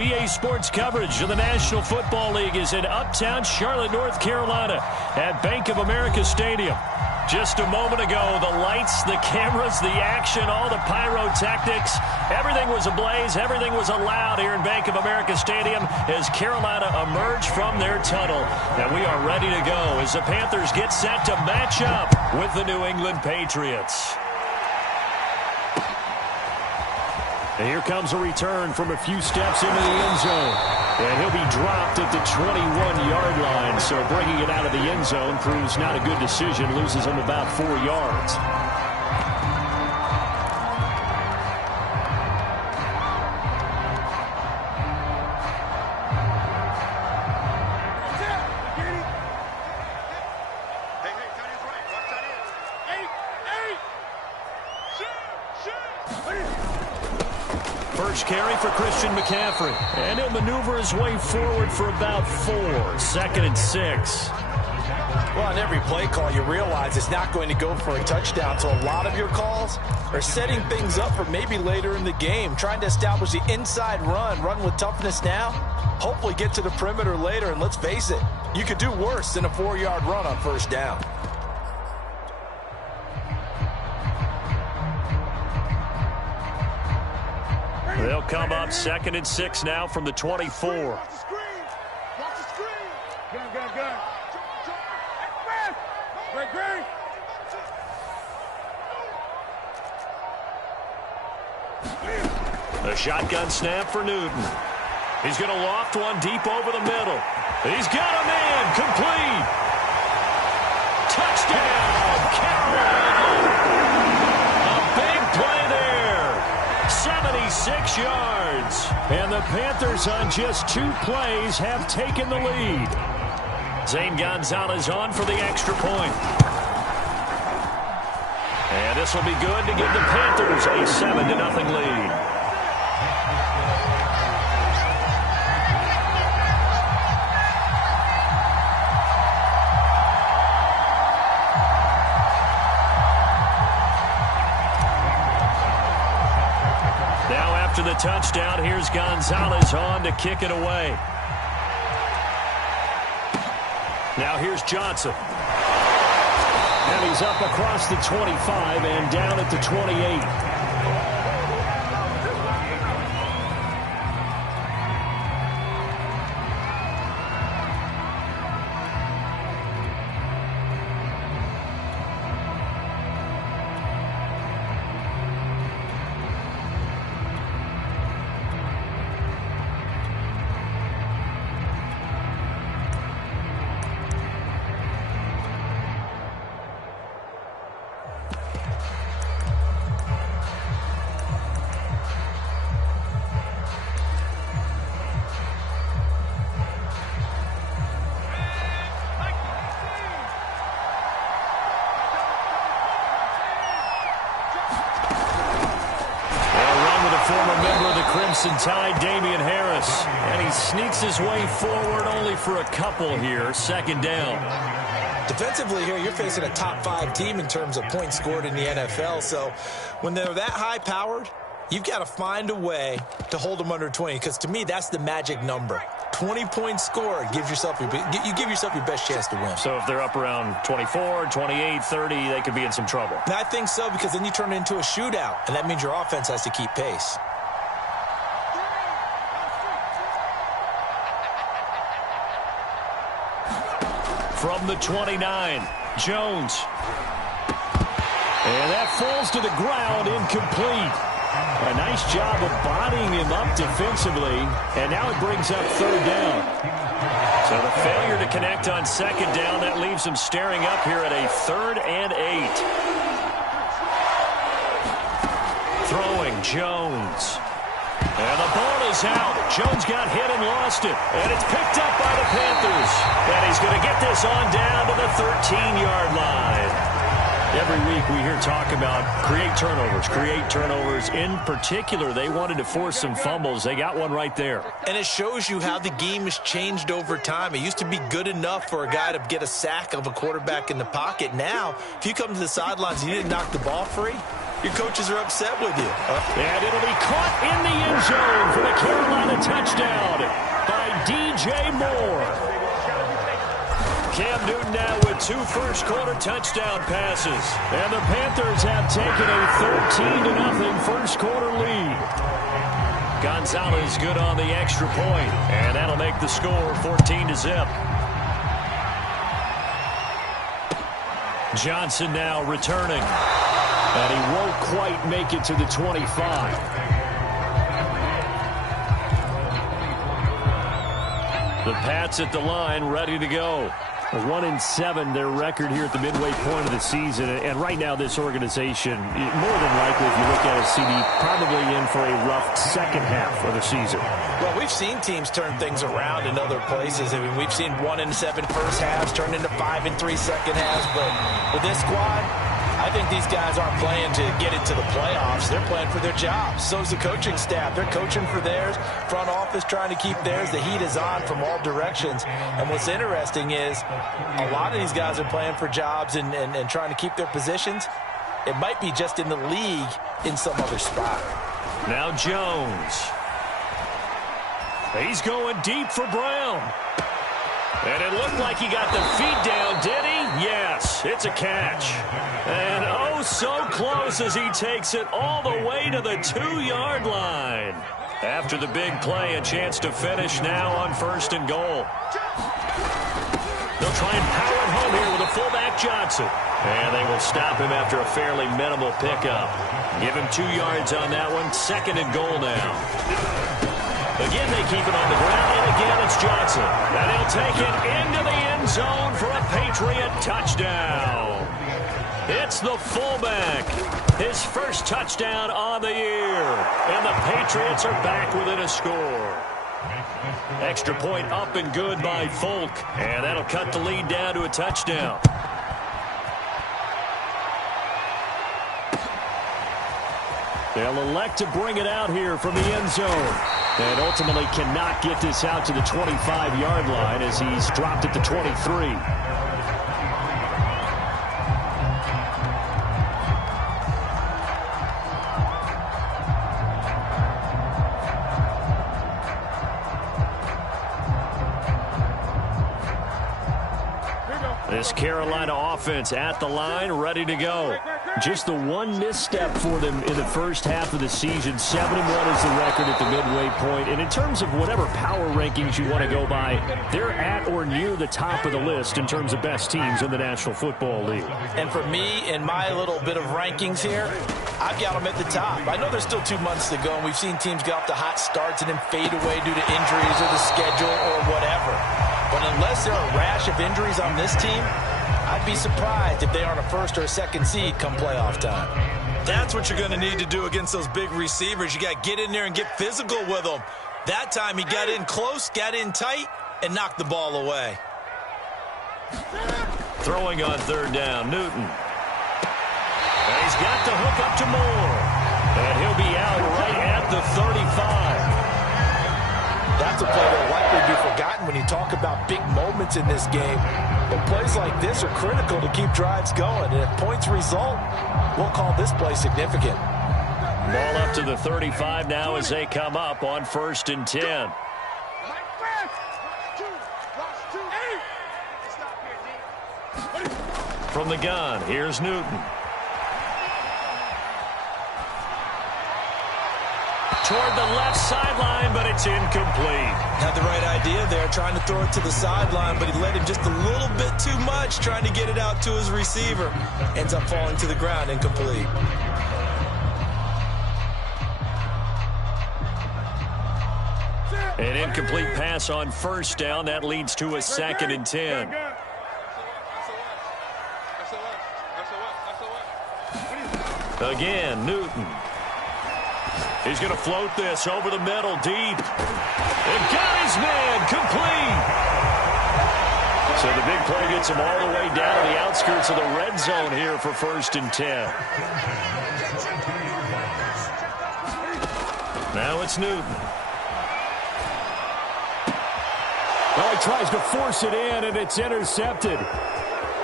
EA Sports coverage of the National Football League is in uptown Charlotte, North Carolina at Bank of America Stadium. Just a moment ago, the lights, the cameras, the action, all the pyrotechnics, everything was ablaze, everything was allowed here in Bank of America Stadium as Carolina emerged from their tunnel. And we are ready to go as the Panthers get set to match up with the New England Patriots. And here comes a return from a few steps into the end zone. And he'll be dropped at the 21-yard line. So bringing it out of the end zone proves not a good decision. Loses him about 4 yards. First carry for Christian McCaffrey. And he'll maneuver his way forward for about 4. 2nd and 6. Well, on every play call, you realize it's not going to go for a touchdown. So a lot of your calls are setting things up for maybe later in the game. Trying to establish the inside run with toughness now. Hopefully get to the perimeter later. And let's face it, you could do worse than a 4-yard run on first down. They'll come up 2nd and 6 now from the 24. Watch the screen. Watch the screen. Gun. Great. The shotgun snap for Newton. He's going to loft one deep over the middle. He's got a man. Complete. Touchdown, Carolina. A big play there. 76 yards. And the Panthers on just 2 plays have taken the lead. Zane Gonzalez on for the extra point. And this will be good to give the Panthers a 7-0 lead. Now after the touchdown, here's Gonzalez on to kick it away. Now here's Johnson. And he's up across the 25 and down at the 28. Tide Damian Harris, and he sneaks his way forward only for a couple here. 2nd down. Defensively here, you're facing a top 5 team in terms of points scored in the NFL. So when they're that high-powered, you've got to find a way to hold them under 20. Because to me, that's the magic number. 20 points scored gives yourself you give yourself your best chance to win. So if they're up around 24, 28, 30, they could be in some trouble. And I think so, because then you turn it into a shootout, and that means your offense has to keep pace. From the 29, Jones. And that falls to the ground, incomplete. A nice job of bodying him up defensively, and now it brings up 3rd down. So the failure to connect on 2nd down, that leaves him staring up here at a 3rd and 8. Throwing, Jones. And the ball is out. Jones got hit and lost it. And it's picked up by the Panthers. And he's going to get this on down to the 13-yard line. Every week we hear talk about create turnovers. In particular, they wanted to force some fumbles. They got one right there. And it shows you how the game has changed over time. It used to be good enough for a guy to get a sack of a quarterback in the pocket. Now, if you come to the sidelines and you didn't knock the ball free, your coaches are upset with you. And it'll be caught in the end zone for the Carolina touchdown by DJ Moore. Cam Newton now with 2 first-quarter touchdown passes. And the Panthers have taken a 13-0 first-quarter lead. Gonzalez good on the extra point, and that'll make the score 14-0. Johnson now returning, and he won't quite make it to the 25. The Pats at the line, ready to go. 1-7, their record here at the midway point of the season. And right now, this organization, more than likely, if you look at it, CD, probably in for a rough second half of the season. Well, we've seen teams turn things around in other places. I mean, we've seen 1-7 first halves turn into 5-3 second halves. But with this squad, I think these guys aren't playing to get into the playoffs. They're playing for their jobs. So's the coaching staff. They're coaching for theirs. Front office trying to keep theirs. The heat is on from all directions. And what's interesting is a lot of these guys are playing for jobs and trying to keep their positions. It might be just in the league in some other spot. Now Jones. He's going deep for Brown. And it looked like he got the feet down, did he? Yes, it's a catch. And oh, so close as he takes it all the way to the 2-yard line. After the big play, a chance to finish now on 1st and goal. They'll try and power it home here with a fullback Johnson. And they will stop him after a fairly minimal pickup. Give him 2 yards on that one. 2nd and goal now. Again, they keep it on the ground, and again, it's Johnson. And he'll take it into the end zone for a Patriot touchdown. It's the fullback. His first touchdown on the year. And the Patriots are back within a score. Extra point up and good by Folk. And that'll cut the lead down to a touchdown. They'll elect to bring it out here from the end zone. And ultimately cannot get this out to the 25-yard line as he's dropped at the 23. This Carolina offense at the line, ready to go. Just the one misstep for them in the first half of the season. 7-1 is the record at the midway point. And in terms of whatever power rankings you want to go by, they're at or near the top of the list in terms of best teams in the National Football League. And for me, in my little bit of rankings here, I've got them at the top. I know there's still 2 months to go, and we've seen teams get off to hot starts and then fade away due to injuries or the schedule or whatever. But unless there are a rash of injuries on this team, I'd be surprised if they aren't a 1st or a 2nd seed come playoff time. That's what you're going to need to do against those big receivers. You got to get in there and get physical with them. That time he got in close, got in tight, and knocked the ball away. Throwing on 3rd down, Newton. And he's got the hook up to Moore. And he'll be out right at the 35. That's a play that will likely be forgotten when you talk about big moments in this game. But plays like this are critical to keep drives going. And if points result, we'll call this play significant. Ball up to the 35 now as they come up on 1st and 10. From the gun, here's Newton. Toward the left sideline, but it's incomplete. Had the right idea there, trying to throw it to the sideline, but he let him just a little bit too much, trying to get it out to his receiver. Ends up falling to the ground, incomplete. An incomplete pass on 1st down. That leads to a 2nd and 10. Again, Newton. He's going to float this over the middle, deep. And got his man, complete. So the big play gets him all the way down to the outskirts of the red zone here for 1st and 10. Now it's Newton. Well, he tries to force it in, and it's intercepted.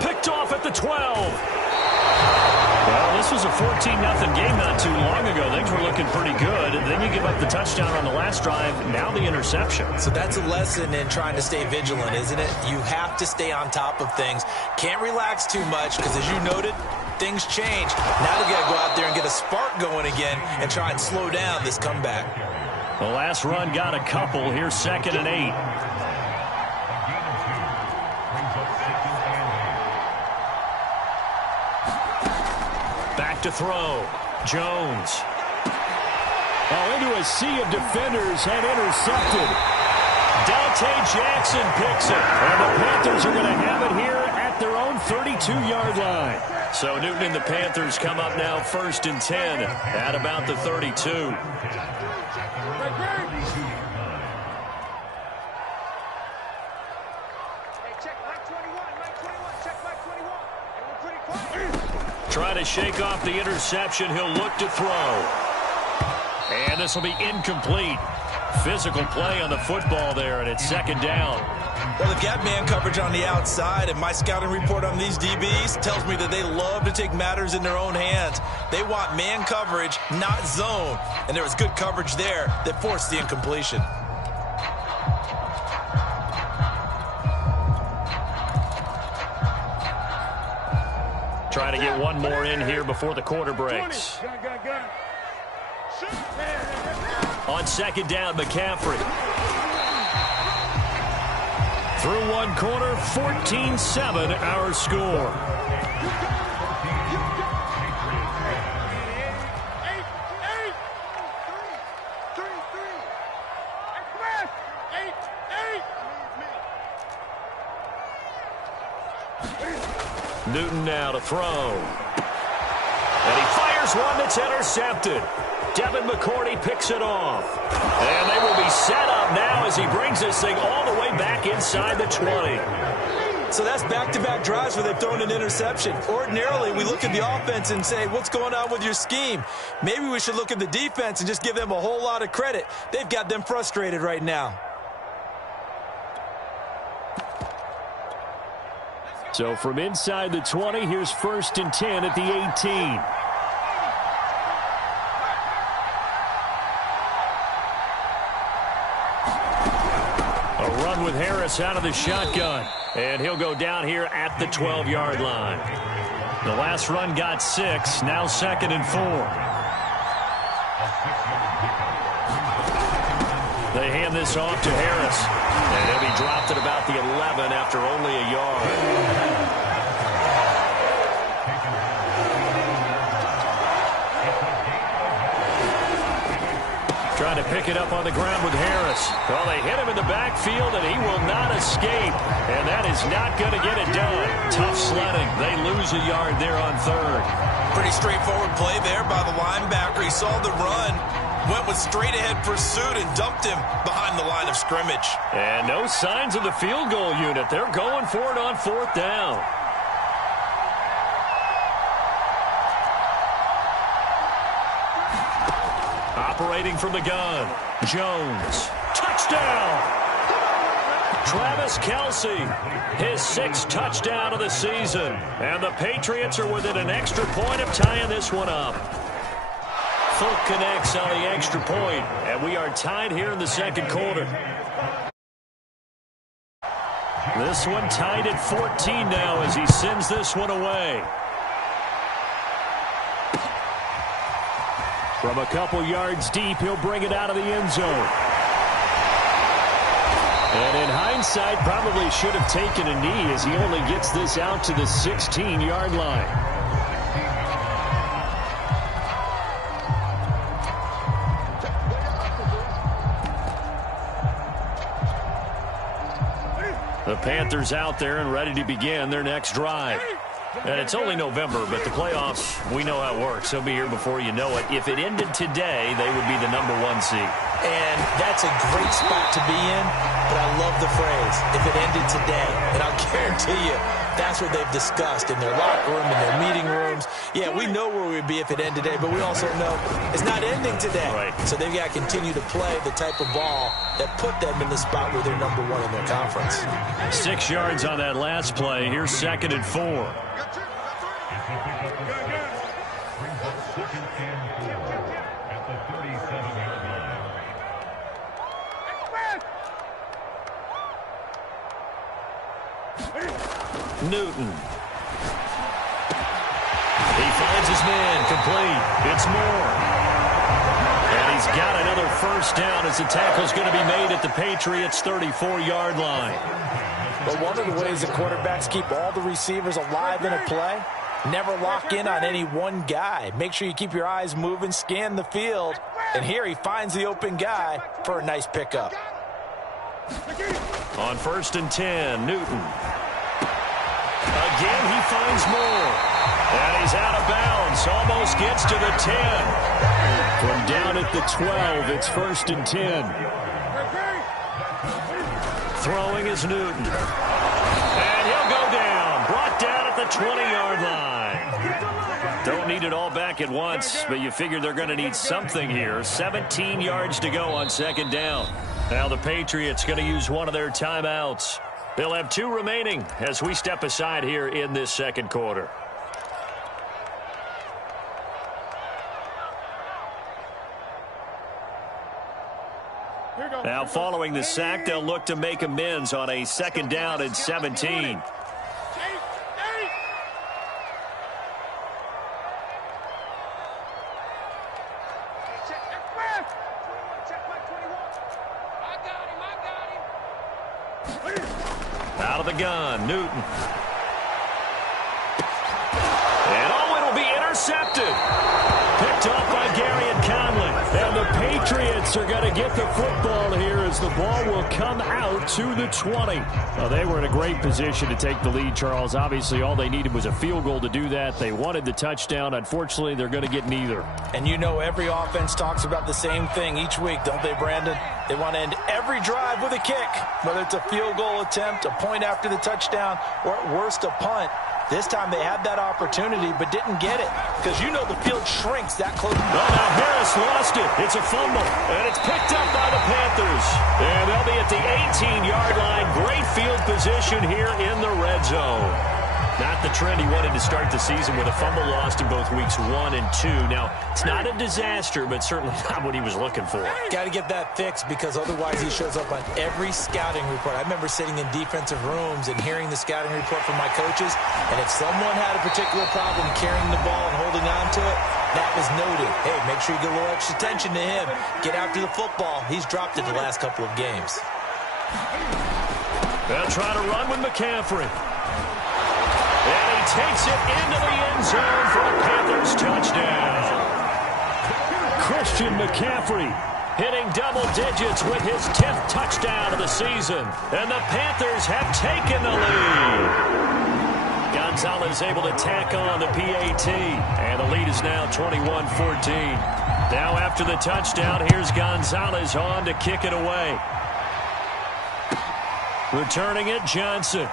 Picked off at the 12. Well, this was a 14-0 game not too long ago. Things were looking pretty good. And then you give up the touchdown on the last drive. Now the interception. So that's a lesson in trying to stay vigilant, isn't it? You have to stay on top of things. Can't relax too much because, as you noted, things change. Now they've got to go out there and get a spark going again and try and slow down this comeback. The last run got a couple. Here's 2nd and 8. Back to throw. Jones. Into a sea of defenders and intercepted. Dante Jackson picks it. And the Panthers are going to have it here at their own 32-yard line. So Newton and the Panthers come up now 1st and 10 at about the 32. Trying to shake off the interception. He'll look to throw. And this will be incomplete. Physical play on the football there, and it's 2nd down. Well, they've got man coverage on the outside, and my scouting report on these DBs tells me that they love to take matters in their own hands. They want man coverage, not zone. And there was good coverage there that forced the incompletion. Trying to get one more in here before the quarter breaks. On 2nd down, McCaffrey. Through one quarter, 14-7 our score. Newton now to throw. And he fires one that's intercepted. Devin McCourty picks it off. And they will be set up now as he brings this thing all the way back inside the 20. So that's back-to-back drives where they've thrown an interception. Ordinarily, we look at the offense and say, what's going on with your scheme? Maybe we should look at the defense and just give them a whole lot of credit. They've got them frustrated right now. So from inside the 20, here's 1st and 10 at the 18. A run with Harris out of the shotgun. And he'll go down here at the 12-yard line. The last run got 6. Now 2nd and 4. They hand this off to Harris. And he'll be dropped at about the 11 after only a yard. Trying to pick it up on the ground with Harris. Well, they hit him in the backfield, and he will not escape. And that is not going to get it done. Tough sledding. They lose a yard there on 3rd. Pretty straightforward play there by the linebacker. He saw the run, went with straight-ahead pursuit, and dumped him behind the line of scrimmage. And no signs of the field goal unit. They're going for it on 4th down. Operating from the gun, Jones. Touchdown! Travis Kelce, his 6th touchdown of the season. And the Patriots are within an extra point of tying this one up. Folk connects on the extra point, and we are tied here in the 2nd quarter. This one tied at 14 now as he sends this one away. From a couple yards deep, he'll bring it out of the end zone. And in hindsight, probably should have taken a knee as he only gets this out to the 16-yard line. The Panthers out there and ready to begin their next drive. And it's only November, but the playoffs, we know how it works. They'll be here before you know it. If it ended today, they would be the #1 seed. And that's a great spot to be in, but I love the phrase, if it ended today. And I'll guarantee you, that's what they've discussed in their locker room, in their meeting rooms. Yeah, we know where we'd be if it ended today, but we also know it's not ending today. Right. So they've got to continue to play the type of ball that put them in the spot where they're #1 in their conference. 6 yards on that last play. Here's 2nd and 4. Second and 4 at the 37-yard line. Newton. He finds his man, complete. It's Moore. And he's got another first down as the tackle's going to be made at the Patriots' 34-yard line. But one of the ways the quarterbacks keep all the receivers alive in a play, never lock in on any one guy. Make sure you keep your eyes moving, scan the field. And here he finds the open guy for a nice pickup. On 1st and 10, Newton. Again, he finds Moore. And he's out of bounds. Almost gets to the 10. From down at the 12, it's 1st and 10. Throwing is Newton. And he'll go down. Brought down at the 20-yard line. Don't need it all back at once, but you figure they're going to need something here. 17 yards to go on 2nd down. Now the Patriots going to use one of their timeouts. They'll have 2 remaining as we step aside here in this 2nd quarter. Now following the sack, they'll look to make amends on a 2nd down and 17. Out of the gun, Newton. And it'll be intercepted. Picked off by Gary and Conley. And the Patriots are going to get the football here as the ball will come out to the 20. Well, they were in a great position to take the lead, Charles. Obviously, all they needed was a field goal to do that. They wanted the touchdown. Unfortunately, they're going to get neither. And you know every offense talks about the same thing each week, don't they, Brandon? They want to end every drive with a kick, whether it's a field goal attempt, a point after the touchdown, or at worst a punt. This time they had that opportunity but didn't get it because you know the field shrinks that close. Well, now Harris lost it. It's a fumble, and it's picked up by the Panthers. And they'll be at the 18-yard line. Great field position here in the red zone. Not the trend he wanted to start the season with a fumble lost in both weeks 1 and 2. Now, it's not a disaster, but certainly not what he was looking for. Got to get that fixed because otherwise he shows up on every scouting report. I remember sitting in defensive rooms and hearing the scouting report from my coaches, and if someone had a particular problem carrying the ball and holding on to it, that was noted. Hey, make sure you get a little extra attention to him. Get after the football. He's dropped it the last couple of games. They'll try to run with McCaffrey. And he takes it into the end zone for a Panthers touchdown. Christian McCaffrey hitting double digits with his 10th touchdown of the season. And the Panthers have taken the lead. Gonzalez able to tack on the PAT. And the lead is now 21-14. Now after the touchdown, here's Gonzalez on to kick it away. Returning it, Johnson.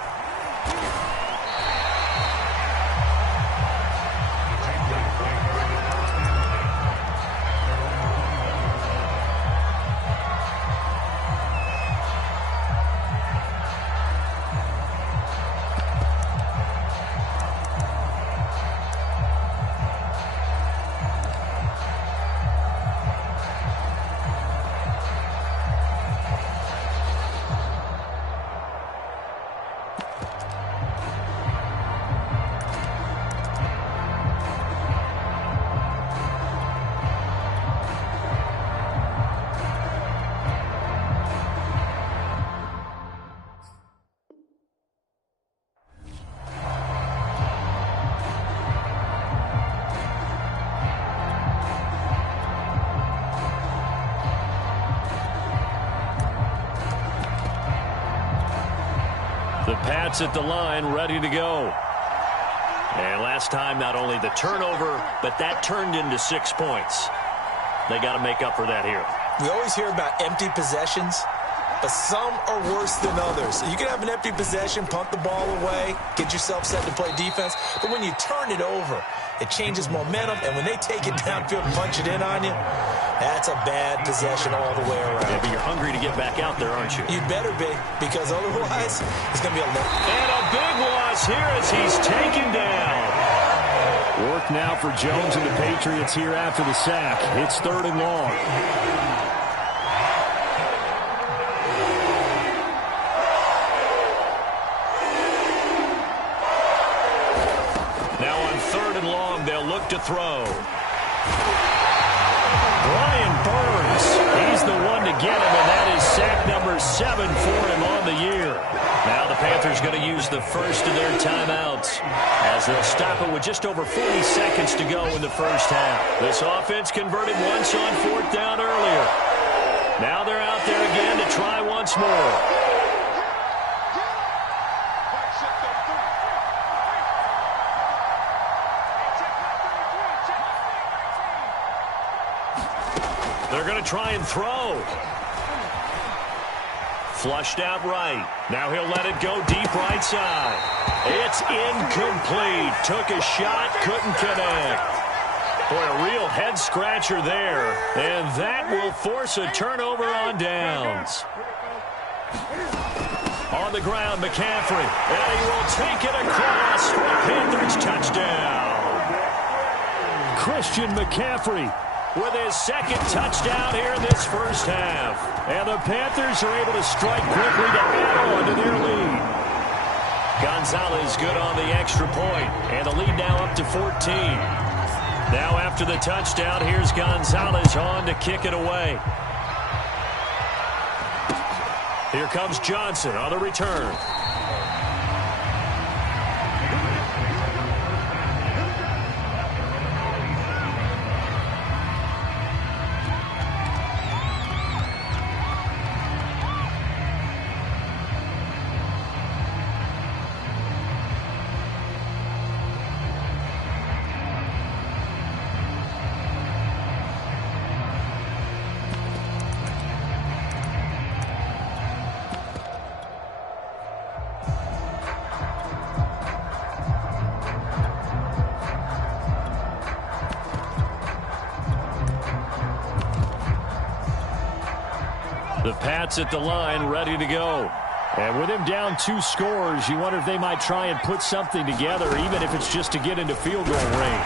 The Pats at the line, ready to go. And last time, not only the turnover, but that turned into 6 points. They got to make up for that here. We always hear about empty possessions, but some are worse than others. You can have an empty possession, punt the ball away, get yourself set to play defense, but when you turn it over, it changes momentum, and when they take it downfield and punch it in on you, that's a bad possession all the way around. Yeah, but you're hungry to get back out there, aren't you? You better be, because otherwise it's going to be a low. And a big loss here as he's taken down. Work now for Jones and the Patriots here after the sack. It's 3rd and long. Now on 3rd and long, they'll look to throw. Brian Burns, he's the one to get him, and that is sack number 7 for him on the year. Now the Panthers going to use the first of their timeouts as they'll stop it with just over 40 seconds to go in the first half. This offense converted once on 4th down earlier. Now they're out there again to try once more. They're going to try and throw. Flushed out right. Now he'll let it go deep right side. It's incomplete. Took a shot, couldn't connect. Boy, a real head-scratcher there. And that will force a turnover on downs. On the ground, McCaffrey. And he will take it across for a Panthers touchdown. Christian McCaffrey with his 2nd touchdown here in this first half. And the Panthers are able to strike quickly to add on to their lead. Gonzalez good on the extra point, and the lead now up to 14. Now after the touchdown, here's Gonzalez on to kick it away. Here comes Johnson on the return. The Pats at the line, ready to go. And with him down 2 scores, you wonder if they might try and put something together, even if it's just to get into field goal range.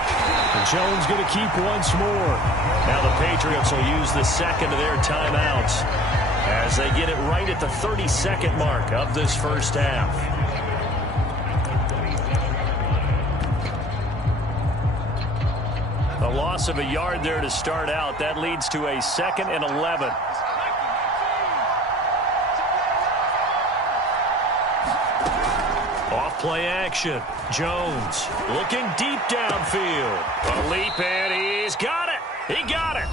And Jones going to keep once more. Now the Patriots will use the 2nd of their timeouts as they get it right at the 32nd mark of this first half. A loss of a yard there to start out. That leads to a 2nd and 11. Off-play action. Jones looking deep downfield. A leap, and he's got it. He got it.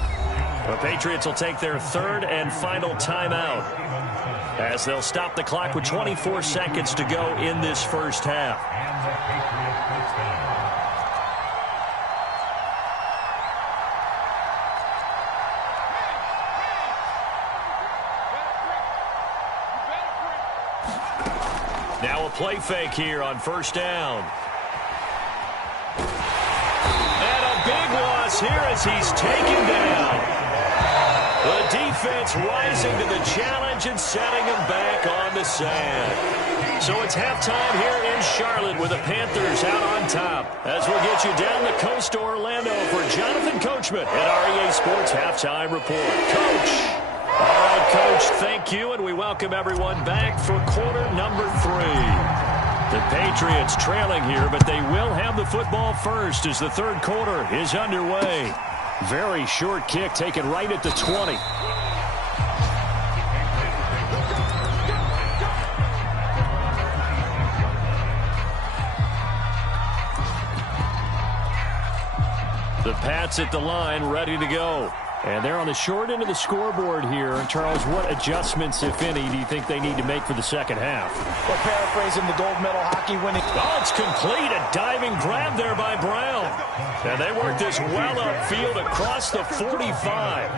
The Patriots will take their 3rd and final timeout as they'll stop the clock with 24 seconds to go in this first half. Now a play fake here on 1st down. And a big loss here as he's taken down. The defense rising to the challenge and setting him back on the sand. So it's halftime here in Charlotte with the Panthers out on top. As we'll get you down the coast to Orlando for Jonathan Coachman at our EA Sports Halftime Report. Coach. All right, Coach, thank you, and we welcome everyone back for quarter number 3. The Patriots trailing here, but they will have the football first as the 3rd quarter is underway. Very short kick taken right at the 20. The Pats at the line, ready to go. And they're on the short end of the scoreboard here. Charles, what adjustments, if any, do you think they need to make for the second half? Well, paraphrasing the gold medal hockey winning. Oh, it's complete. A diving grab there by Brown. And they work this well upfield across the 45.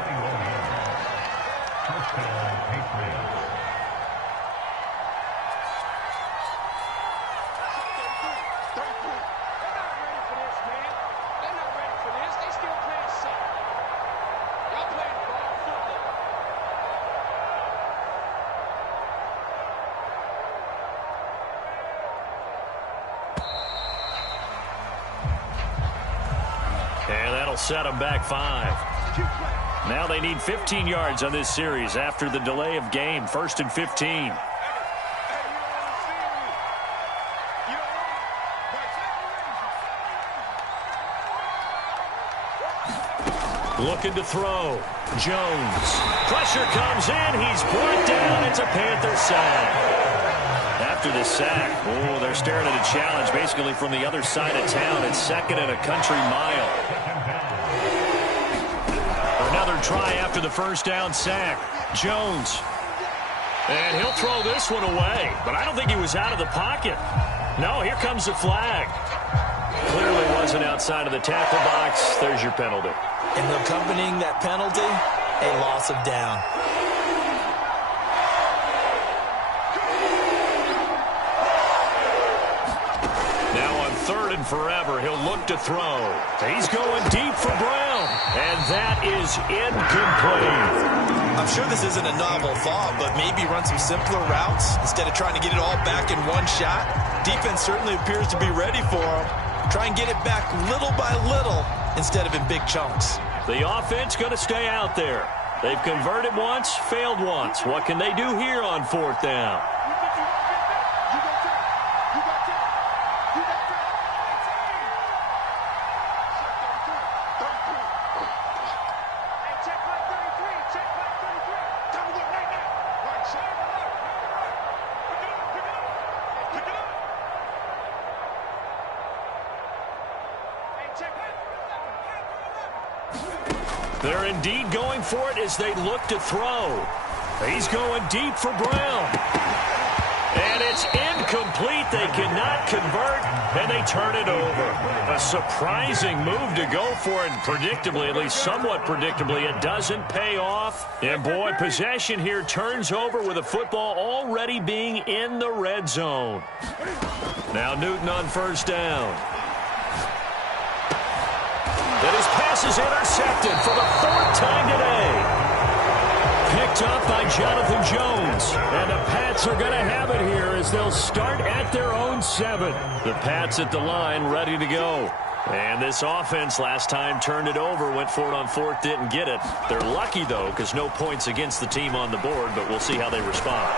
That'll set them back 5. Now they need 15 yards on this series after the delay of game. 1st and 15. Looking to throw. Jones. Pressure comes in. He's brought down. It's a Panther sack. After the sack, they're staring at a challenge basically from the other side of town. It's 2nd and a country mile. Another try after the 1st down sack. Jones. And he'll throw this one away. But I don't think he was out of the pocket. No, here comes the flag. Clearly wasn't outside of the tackle box. There's your penalty. And accompanying that penalty, a loss of down. Now on 3rd and forever, he'll look to throw. He's going deep for Brown. And that is incomplete. I'm sure this isn't a novel thought, but maybe run some simpler routes instead of trying to get it all back in one shot. Defense certainly appears to be ready for him. Try and get it back little by little instead of in big chunks. The offense going to stay out there. They've converted once, failed once. What can they do here on 4th down? They're indeed going for it as they look to throw. He's going deep for Brown. And it's incomplete. They cannot convert, and they turn it over. A surprising move to go for it. Predictably, at least somewhat predictably, it doesn't pay off. And, boy, possession here turns over with the football already being in the red zone. Now Newton on 1st down. And his pass is intercepted for the 4th time today. Picked up by Jonathan Jones. And the Pats are going to have it here as they'll start at their own 7. The Pats at the line ready to go. And this offense last time turned it over, went for it on 4th, didn't get it. They're lucky, though, because no points against the team on the board, but we'll see how they respond.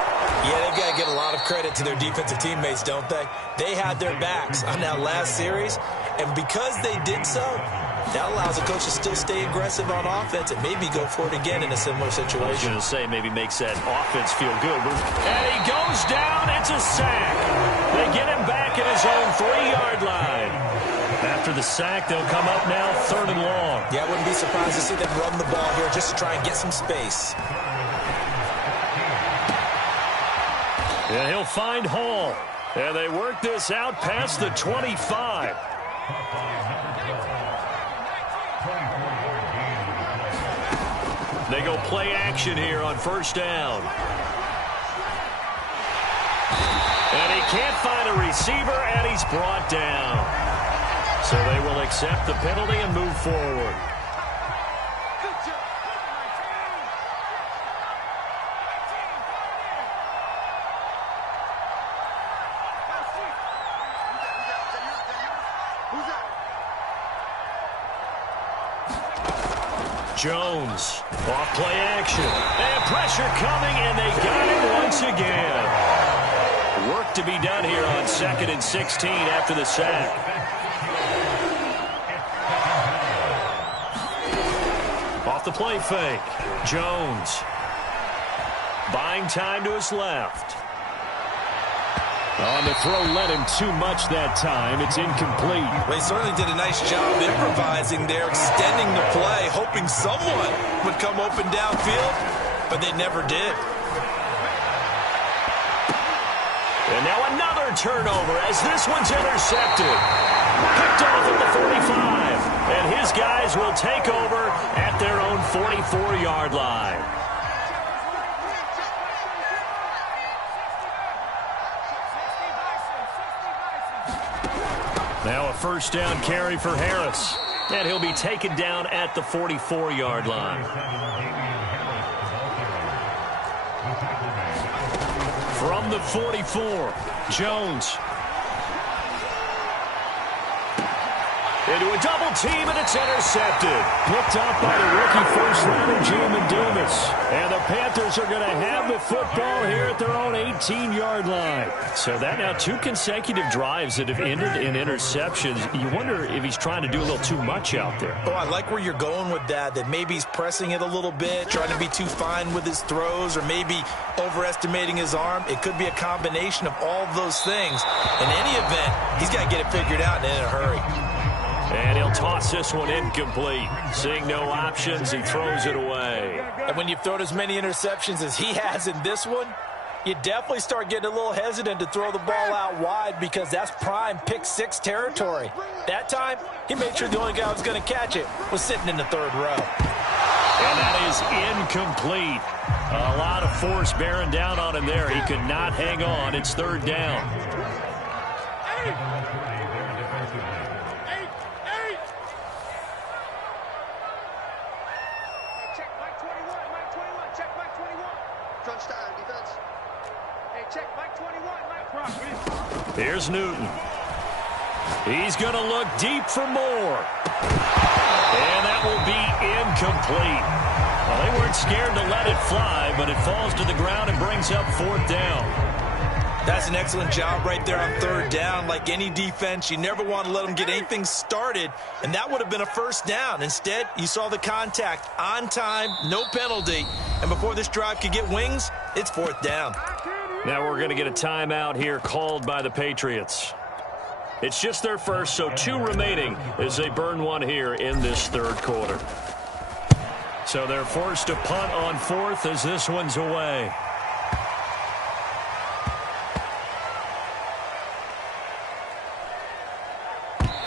Yeah, they've got to give a lot of credit to their defensive teammates, don't they? They had their backs on that last series, and because they did so, that allows the coach to still stay aggressive on offense and maybe go for it again in a similar situation. I was going to say maybe makes that offense feel good. And he goes down. It's a sack. They get him back at his own 3-yard line. After the sack, they'll come up now 3rd and long. Yeah, I wouldn't be surprised to see them run the ball here just to try and get some space. And he'll find Hall. And they work this out past the 25. They go play action here on 1st down. And he can't find a receiver, and he's brought down. So they will accept the penalty and move forward. Jones, off play action. And pressure coming, and they got him once again. Work to be done here on 2nd and 16 after the sack. Off the play fake. Jones. Buying time to his left. On the throw, led him too much that time. It's incomplete. Well, he certainly did a nice job improvising there, extending the play, hoping someone would come open downfield, but they never did. And now another turnover as this one's intercepted. Picked off at the 45. And his guys will take over at their own 44-yard line. Now a 1st down carry for Harris. And he'll be taken down at the 44-yard line. From the 44, Jones. Into a double team, and it's intercepted. Picked up by the rookie first-rounder, Jamin Davis. And the Panthers are going to have the football here at their own 18-yard line. So that now 2 consecutive drives that have ended in interceptions. You wonder if he's trying to do a little too much out there. Oh, I like where you're going with that maybe he's pressing it a little bit, trying to be too fine with his throws, or maybe overestimating his arm. It could be a combination of all of those things. In any event, he's got to get it figured out and in a hurry. And he'll toss this one incomplete. Seeing no options, he throws it away. And when you've thrown as many interceptions as he has in this one, you definitely start getting a little hesitant to throw the ball out wide, because that's prime pick-6 territory. That time, he made sure the only guy who was going to catch it was sitting in the 3rd row. And that is incomplete. A lot of force bearing down on him there. He could not hang on. It's 3rd down. Here's Newton. He's going to look deep for more. And that will be incomplete. Well, they weren't scared to let it fly, but it falls to the ground and brings up 4th down. That's an excellent job right there on 3rd down. Like any defense, you never want to let them get anything started, and that would have been a 1st down. Instead, you saw the contact on time, no penalty, and before this drive could get wings, it's 4th down. Now we're going to get a timeout here called by the Patriots. It's just their first, so 2 remaining as they burn one here in this 3rd quarter. So they're forced to punt on 4th as this one's away.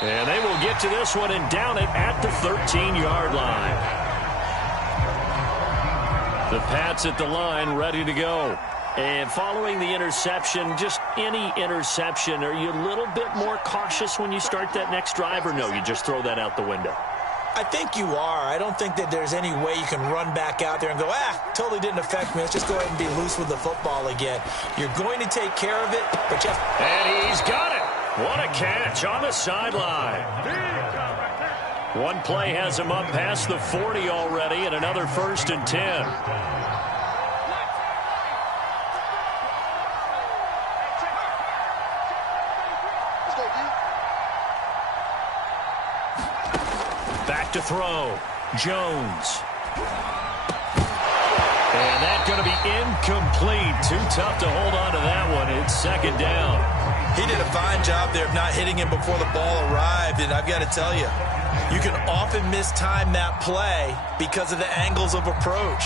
And they will get to this one and down it at the 13-yard line. The Pats at the line ready to go. And following the interception, just any interception, are you a little bit more cautious when you start that next drive, or no, you just throw that out the window? I think you are. I don't think that there's any way you can run back out there and go, totally didn't affect me. Let's just go ahead and be loose with the football again. You're going to take care of it, but you have... And he's got it. What a catch on the sideline. One play has him up past the 40 already, and another 1st and 10. Back to throw. Jones. And that's going to be incomplete. Too tough to hold on to that one. It's 2nd down. He did a fine job there of not hitting him before the ball arrived, and I've got to tell you, you can often mistime that play because of the angles of approach.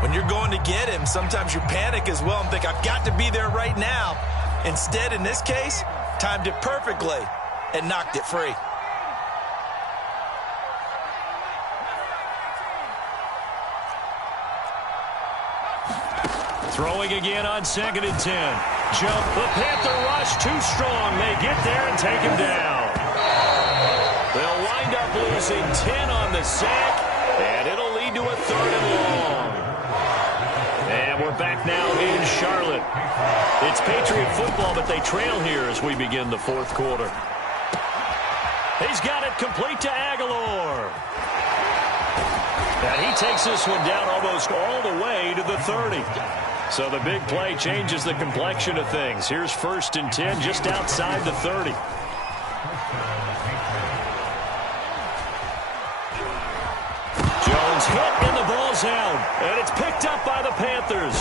When you're going to get him, sometimes you panic as well and think, I've got to be there right now. Instead, in this case, timed it perfectly and knocked it free. Throwing again on 2nd and 10. Jump. The Panther rush too strong. They get there and take him down. They'll wind up losing 10 on the sack, and it'll lead to a 3rd and long. And we're back now in Charlotte. It's Patriot football, but they trail here as we begin the 4th quarter. He's got it complete to Aguilar. And he takes this one down almost all the way to the 30. So the big play changes the complexion of things. Here's 1st and 10 just outside the 30. Jones hit and the ball's out. And it's picked up by the Panthers.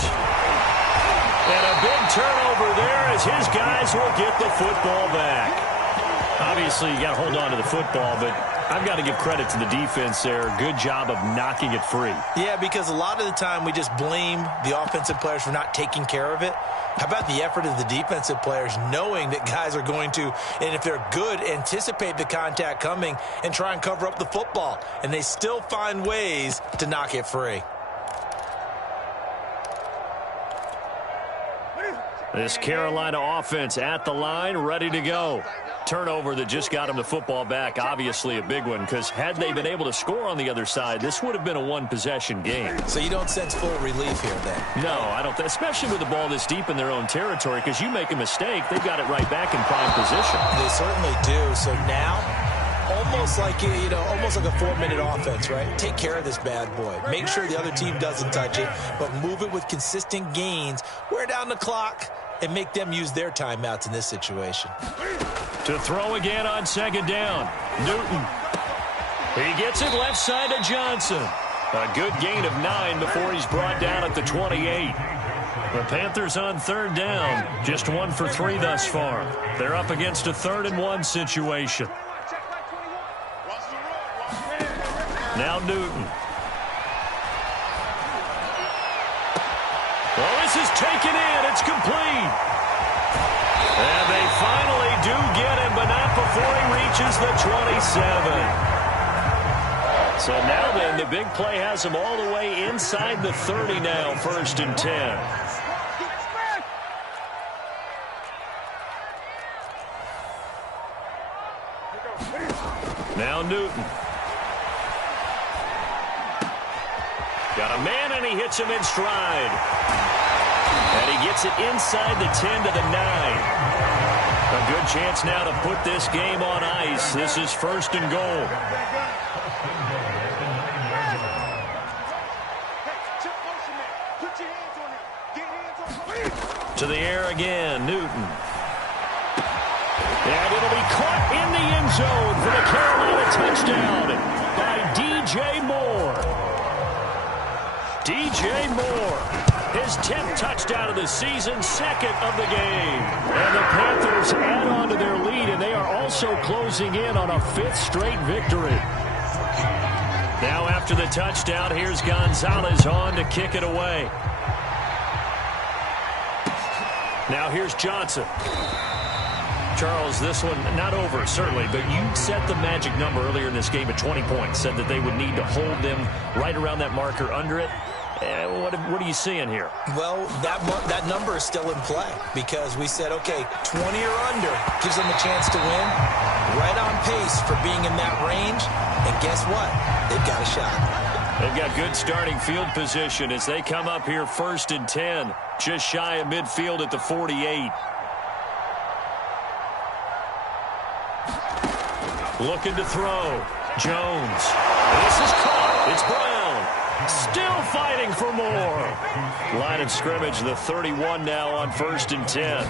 And a big turnover there as his guys will get the football back. Obviously, you got to hold on to the football, but I've got to give credit to the defense there. Good job of knocking it free. Yeah, because a lot of the time we just blame the offensive players for not taking care of it. How about the effort of the defensive players knowing that guys are going to, and if they're good, anticipate the contact coming and try and cover up the football. And they still find ways to knock it free. This Carolina offense at the line, ready to go. Turnover that just got them the football back, obviously a big one, because had they been able to score on the other side, this would have been a one-possession game. So you don't sense full relief here then? No, I don't, especially with the ball this deep in their own territory, because you make a mistake, they've got it right back in prime position. They certainly do. So now almost like almost like a 4-minute offense, right? Take care of this bad boy. Make sure the other team doesn't touch it, but move it with consistent gains. Wear down the clock and make them use their timeouts in this situation. To throw again on second down, Newton. He gets it left side to Johnson. A good gain of 9 before he's brought down at the 28. The Panthers on third down, just 1 for 3 thus far. They're up against a 3rd and 1 situation. Now Newton. Well, this is taken in. It's complete. And they finally do get him, but not before he reaches the 27. So now then, the big play has him all the way inside the 30 now, 1st and 10. Now Newton. Got a man, and he hits him in stride. And he gets it inside the 10 to the 9. A good chance now to put this game on ice. This is 1st and goal. To the air again, Newton. And it'll be caught in the end zone for the Carolina touchdown by D.J. Moore. D.J. Moore, his 10th touchdown of the season, 2nd of the game. And the Panthers add on to their lead, and they are also closing in on a 5th straight victory. Now after the touchdown, here's Gonzalez on to kick it away. Now here's Johnson. Charles, this one not over, certainly, but you set the magic number earlier in this game at 20 points, said that they would need to hold them right around that marker under it. What are you seeing here? Well, that number is still in play because we said, okay, 20 or under gives them a chance to win. Right on pace for being in that range. And guess what? They've got a shot. They've got good starting field position as they come up here 1st and 10, just shy of midfield at the 48. Looking to throw. Jones. This is caught. It's Brown. Still fighting for more. Line of scrimmage, the 31 now on 1st and 10.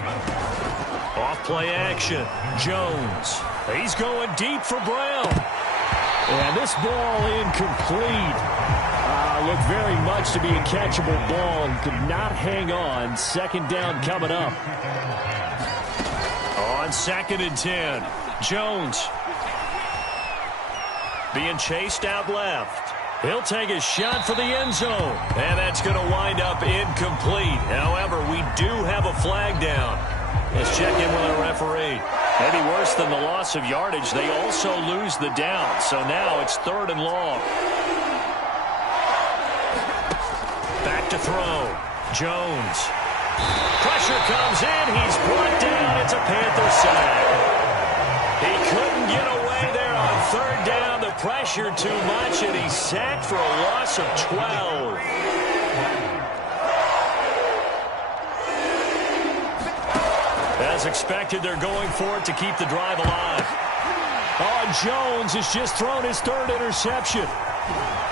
Off play action. Jones. He's going deep for Brown. And this ball incomplete. Looked very much to be a catchable ball and could not hang on. 2nd down coming up. On 2nd and 10. Jones. Being chased out left. He'll take a shot for the end zone. And that's going to wind up incomplete. However, we do have a flag down. Let's check in with our referee. Maybe worse than the loss of yardage, they also lose the down. So now it's 3rd and long. Back to throw. Jones. Pressure comes in. He's brought down. It's a Panther sack. He couldn't get away there on 3rd down. The pressure too much, and he's sacked for a loss of 12. As expected, they're going for it to keep the drive alive. Oh, Jones has just thrown his 3rd interception.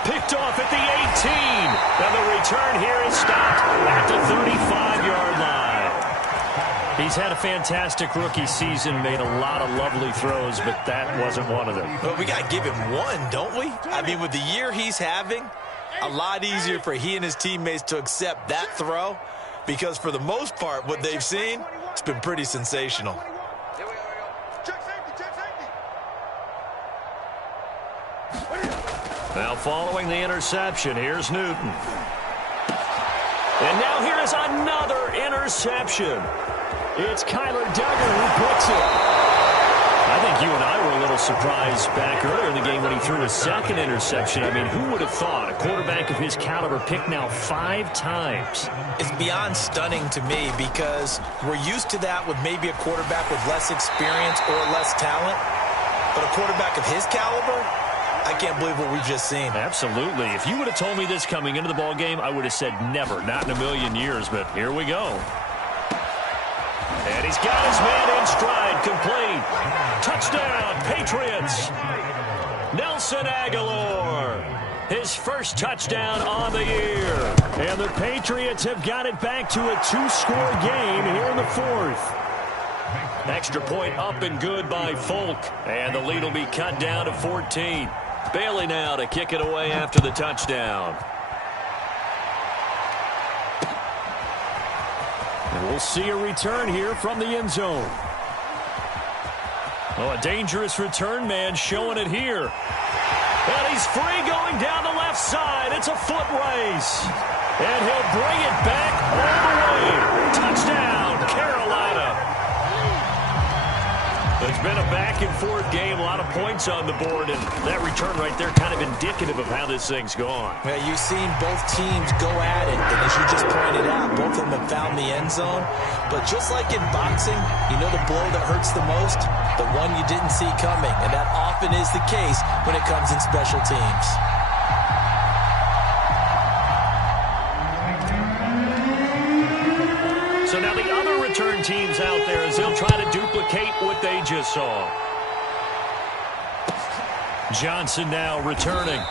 Picked off at the 18. And the return here is stopped at the 35-yard line. He's had a fantastic rookie season, made a lot of lovely throws, but that wasn't one of them. Well, we got to give him one, don't we? I mean, with the year he's having, a lot easier for he and his teammates to accept that throw because for the most part, what they've seen, it's been pretty sensational. Now following the interception, here's Newton. And now here is another interception. It's Kyler Duggar who puts it. I think you and I were a little surprised back earlier in the game when he threw his 2nd interception. I mean, who would have thought a quarterback of his caliber picked now 5 times? It's beyond stunning to me because we're used to that with maybe a quarterback with less experience or less talent. But a quarterback of his caliber, I can't believe what we've just seen. Absolutely. If you would have told me this coming into the ball game, I would have said never, not in a million years. But here we go. And he's got his man in stride, complete. Touchdown, Patriots. Nelson Aguilar, his first touchdown on the year. And the Patriots have got it back to a two-score game here in the fourth. Extra point up and good by Folk. And the lead will be cut down to 14. Bailey now to kick it away after the touchdown. And we'll see a return here from the end zone. Oh, a dangerous return man showing it here. And he's free going down the left side. It's a foot race. And he'll bring it back all the way. Touchdown, Carolina. It's been a back-and-forth game, a lot of points on the board, and that return right there kind of indicative of how this thing's gone. Yeah, you've seen both teams go at it, and as you just pointed out, both of them have found the end zone. But just like in boxing, you know the blow that hurts the most? The one you didn't see coming, and that often is the case when it comes in special teams. So now the other return teams out there as they'll try to duplicate what they just saw. Johnson now returning.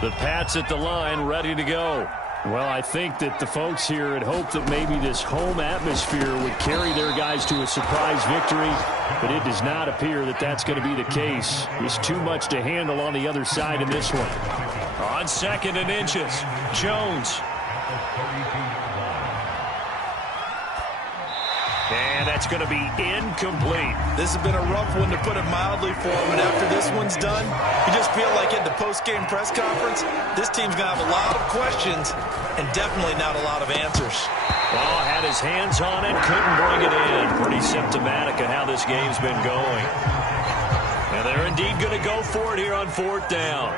The Pats at the line, ready to go. Well, I think that the folks here had hoped that maybe this home atmosphere would carry their guys to a surprise victory, but it does not appear that that's going to be the case. There's too much to handle on the other side in this one. On second and inches, Jones. And that's going to be incomplete. This has been a rough one, to put it mildly, for him. And after this one's done, you just feel like at the post-game press conference, this team's going to have a lot of questions and definitely not a lot of answers. Oh, had his hands on it, couldn't bring it in. Pretty symptomatic of how this game's been going. And they're indeed going to go for it here on fourth down.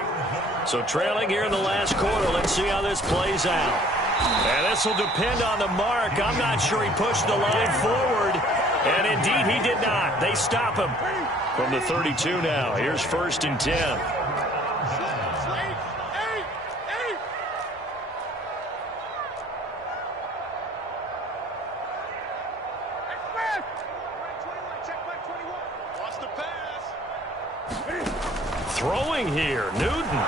So trailing here in the last quarter, let's see how this plays out. And this will depend on the mark. I'm not sure he pushed the line forward. And indeed, he did not. They stop him from the 32 now. Here's first and 10. Throwing here, Newton.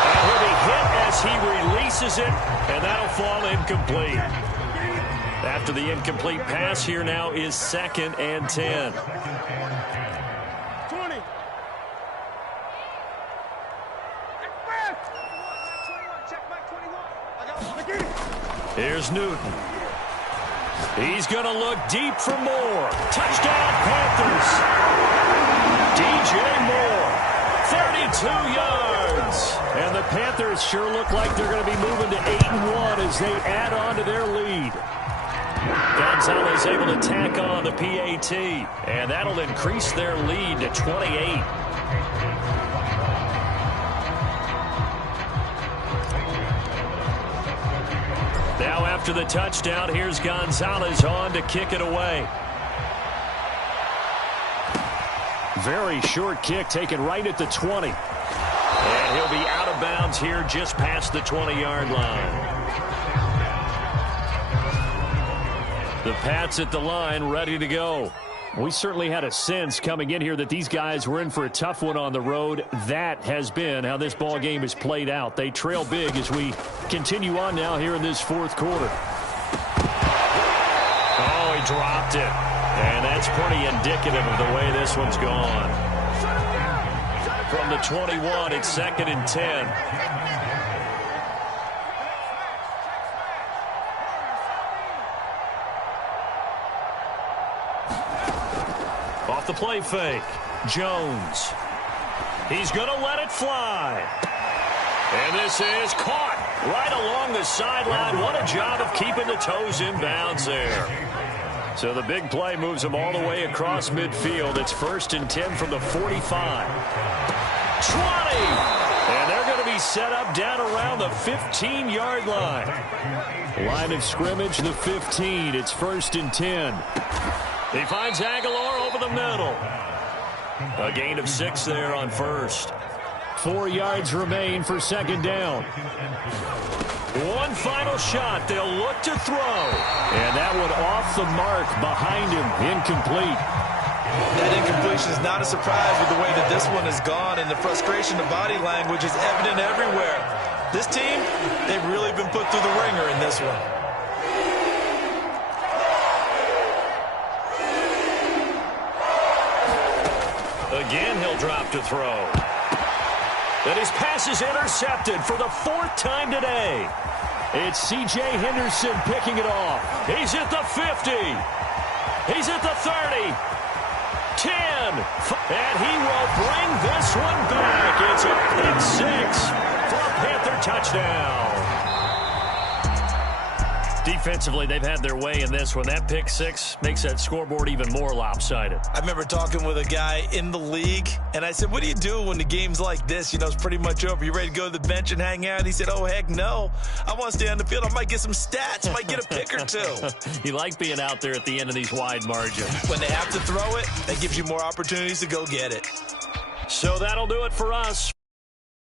And he'll be hit as he releases it, and that'll fall incomplete. After the incomplete pass, here now is second and 10. 20. Here's Newton. He's going to look deep for more. Touchdown, Panthers. DJ Moore, 32 yards. And the Panthers sure look like they're going to be moving to 8-1 as they add on to their lead. Gonzalez able to tack on the PAT, and that'll increase their lead to 28. Now after the touchdown, here's Gonzalez on to kick it away. Very short kick taken right at the 20. And he'll be out of bounds here just past the 20-yard line. The Pats at the line, ready to go. We certainly had a sense coming in here that these guys were in for a tough one on the road. That has been how this ball game has played out. They trail big as we continue on now here in this fourth quarter. Oh, he dropped it. And that's pretty indicative of the way this one's gone. From the 21, it's second and 10. Off the play fake, Jones. He's going to let it fly. And this is caught right along the sideline. What a job of keeping the toes in bounds there. So the big play moves them all the way across midfield. It's first and 10 from the 45. 20! And they're going to be set up down around the 15-yard line. Line of scrimmage, the 15. It's first and 10. He finds Aguilar over the middle. A gain of 6 there on first. 4 yards remain for second down. One final shot. They'll look to throw. And that one off the mark behind him. Incomplete. That incompletion is not a surprise with the way that this one has gone, and the frustration, the body language is evident everywhere. This team, they've really been put through the ringer in this one. Again, he'll drop to throw. And his pass is intercepted for the 4th time today. It's C.J. Henderson picking it off. He's at the 50. He's at the 30. 10. And he will bring this one back. It's a pick 6 for a Panther touchdown. Defensively, they've had their way in this one. That pick 6 makes that scoreboard even more lopsided. I remember talking with a guy in the league, and I said, what do you do when the game's like this? You know, it's pretty much over. You ready to go to the bench and hang out? He said, oh, heck no. I want to stay on the field. I might get some stats. I might get a pick or two. You like being out there at the end of these wide margins. When they have to throw it, that gives you more opportunities to go get it. So that'll do it for us.